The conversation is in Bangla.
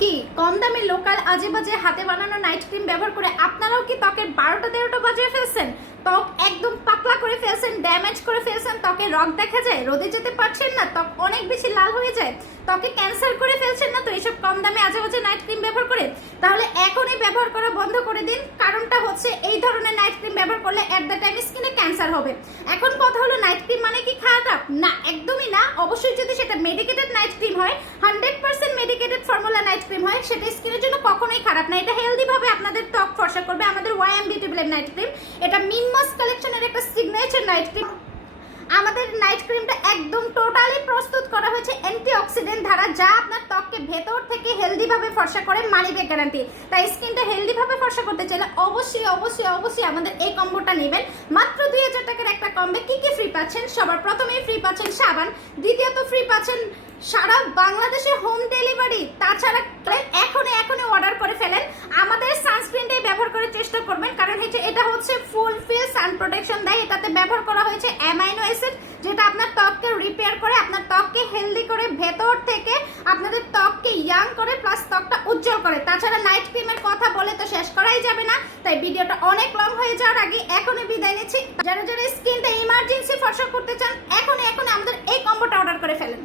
কি কম দামে লোকাল আজে বাজে হাতে বানানো নাইট ক্রিম ব্যবহার করে আপনারাও কি ত্বকের 12টা 13টা বাজিয়ে ফেলছেন? ত্বক একদম পাতলা করে ফেলছেন, ড্যামেজ করে ফেলছেন, ত্বকে রগ দেখা যায়, রোদে যেতে পারছেন না, ত্বক অনেক বেশি লাল হয়ে যায়, ত্বকে ক্যান্সার করে ফেলছেন না তো এইসব কম দামে আজে বাজে নাইট ক্রিম ব্যবহার করে? তাহলে এখনই ব্যবহার করা বন্ধ করে দিন। কারণটা হচ্ছে এই ধরনের নাইট ক্রিম ব্যবহার করলে এট দ্য টাইম স্কিনে ক্যান্সার হবে। এখন কথা হলো নাইট ক্রিম মানে কি খারাপ? না, একদমই না। অবশ্যই যদি সেটা মেডিকেটেড নাইট ক্রিম হয়, 100% মেডিকেটেড ফর্মুলা নাইট ক্রিম হয়, সেটা স্কিনের জন্য কখনোই খারাপ না। এটা হেলদি ভাবে আপনাদের ত্বক ফর্সা করবে। আমাদের YM beauty blend night cream, এটা মিনমস কালেকশনের একটা সিগনেচার নাইট ক্রিম। আমাদের নাইট ক্রিমটা একদম টোটালি প্রস্তুত করা হয়েছে অ্যান্টিঅক্সিডেন্ট দ্বারা, যা আপনার ত্বককে ভেতর থেকে হেলদি ভাবে ফর্সা করে, মানি ব্যাক গ্যারান্টি। তাই স্কিনটা হেলদি ভাবে ফর্সা করতে চাইলে অবশ্যই অবশ্যই অবশ্যই আমাদের এই কম্বোটা নেবেন। মাত্র 2000 টাকার একটা কম্বে কি কি ফ্রি পাচ্ছেন? সবার প্রথমেই ফ্রি পাচ্ছেন সাবান, দ্বিতীয়ত ফ্রি পাচ্ছেন সারা বাংলাদেশে হোম ডেলিভারি। তাছাড়া এখনই অর্ডার করে ফেলেন। আমাদের সানস্ক্রিনটাই ব্যবহার করার চেষ্টা করবেন, কারণ এটা হচ্ছে ফুল ফেস সান প্রোটেকশন দেয়। এটাতে ব্যবহার করা হয়েছে অ্যামাইনো অ্যাসিড, যেটা আপনার ত্বককে রিপেয়ার করে, আপনার ত্বককে হেলদি করে, ভেতর থেকে আপনাদের ত্বককে ইয়াং করে, প্লাস ত্বকটা উজ্জ্বল করে। তাছাড়া নাইট ক্রিমের কথা বলে তো শেষ করাই যাবে না, তাই ভিডিওটা অনেক লং হয়ে যাওয়ার আগে এখনই বিদায় নিচ্ছি। যারা যারা স্কিনটা ইমার্জেন্সি ফর্সা করতে চান, এখনই আমাদের এই কম্বোটা অর্ডার করে ফেলেন।